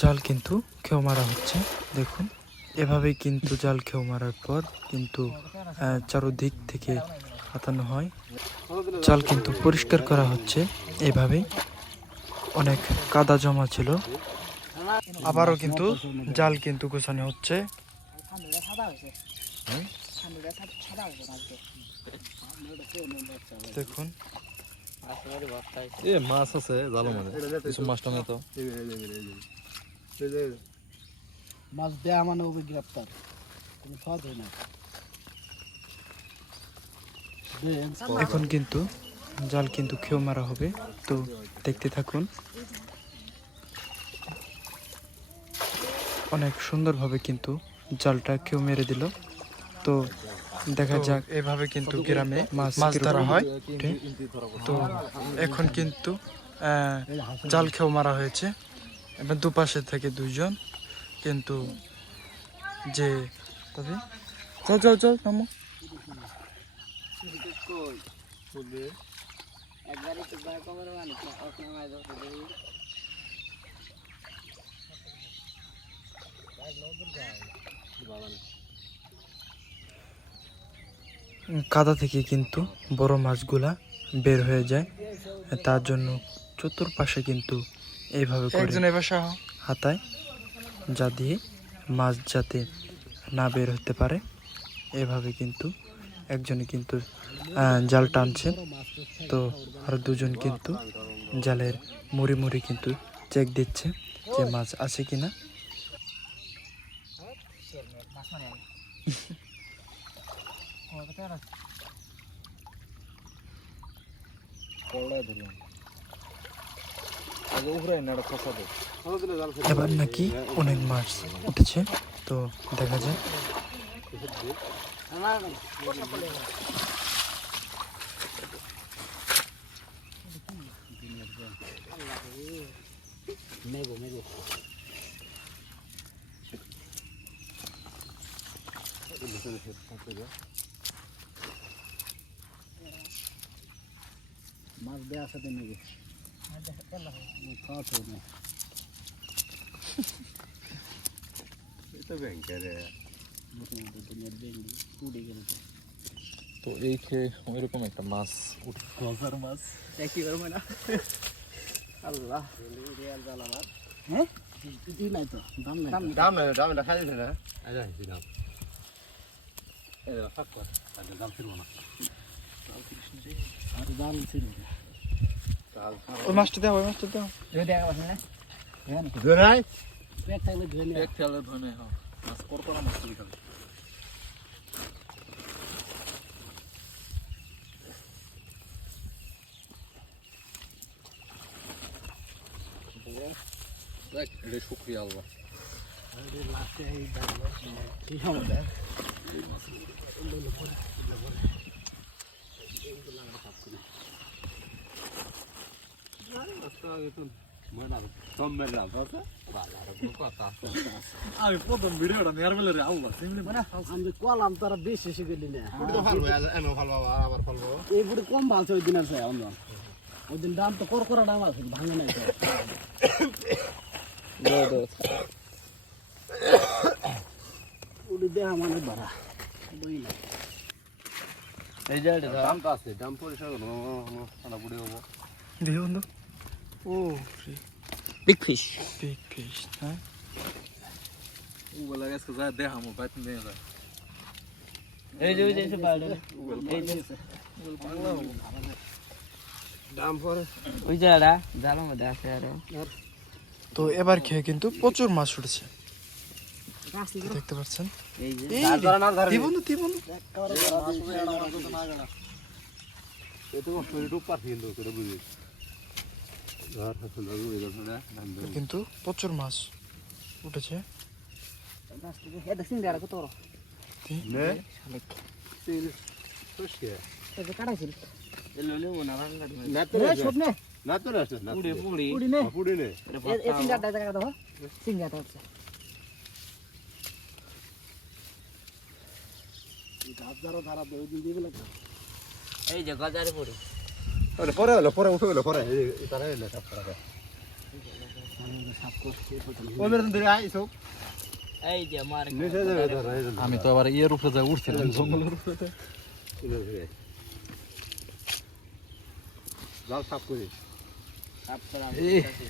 জাল কিন্তু খেও মারা হচ্ছে, দেখুন এভাবেই কিন্তু জাল খেও মারার পর কিন্তু চারদিক থেকে হাতানো হয়। জাল কিন্তু পরিষ্কার করা হচ্ছে এভাবেই, অনেক কাদা জমা ছিল। আবারও কিন্তু জাল কিন্তু গোছানো হচ্ছে। দেখুন মাছ আছে জালো কিছু মাছটা নেই তো মাছ দেয়া মানে ওই গ্রেপ্তার কোনো ফাঁদ হয় না। এখন কিন্তু জাল কিন্তু খেও মারা হবে, তো দেখতে থাকুন। অনেক সুন্দরভাবে কিন্তু জালটা খেও মেরে দিল। তো দেখা যাক, এভাবে কিন্তু গ্রামে মাছ ধরা হয়। তো এখন কিন্তু জাল খেও মারা হয়েছে, এবার দুপাশে থেকে দুইজন কিন্তু যে তবে যাও যাও যাও নামো। কাদা থেকে কিন্তু বড় মাছগুলা বের হয়ে যায়, তার জন্য চতুর্পাশে কিন্তু এইভাবে করে হাতায়, যা দিয়ে মাছ যাতে না বের হতে পারে। এভাবে কিন্তু একজনে কিন্তু জাল টানছে, তো আর দুজন কিন্তু জালের মুড়ি মুড়ি কিন্তু চেক দিচ্ছে যে মাছ আছে কিনা। এবার নাকি অনেক মাছ উঠেছে, তো দেখা যায়। মাছ দেওয়ার সাথে নেবে খাওয়া তো না। তো এই খেয়ে ওইরকম একটা মাছ মাছ একই করবে না। আল্লাহ হ্যাঁ নাই তো দাম নাই, দাম নাই, দাম খাই দিতে না। ওই মাছটা দাও, ওই মাছটা দাও। শুক্রিয়া আল্লাহ। আমি প্রথম ভিডিওটা নেয়ার বেলা রে আল্লাহ আমি কলাম তারা বেশি এসে গেলি না এই বুড়ি কম ভালছে ওই দিন আছে আমরা ওই দিন দাম তো করা দাম আছে ভাঙে নাই উড়ি দেহা মানে বাড়া এই যে দামটা আছে, দাম পরিষ্কার বুড়ি হবো দেখুন তো, ও বিগ ফিশ হ্যাঁ। ওগুলা গেছে যা দেখ আমার বাইতে নিয়ে যায়। এই যে এই যে দাম পরে ওই জায়গাটা জালের মধ্যে আছে আরো। তো এবার খেয়ে কিন্তু প্রচুর মাছ উঠেছে, দেখতে পাচ্ছেন। এই যে দিবন কিন্তু প্রচুর মাছ উঠেছে। এই যে গজারে পড়ে পরে উঠে গেলো পরে তারা এলো সব করা এই যে মার আমি তো আবার ইয়ের উপরে যাই উঠছিলাম জঙ্গলের উপরে জাল সাফ করি সাপ করা এই। আছে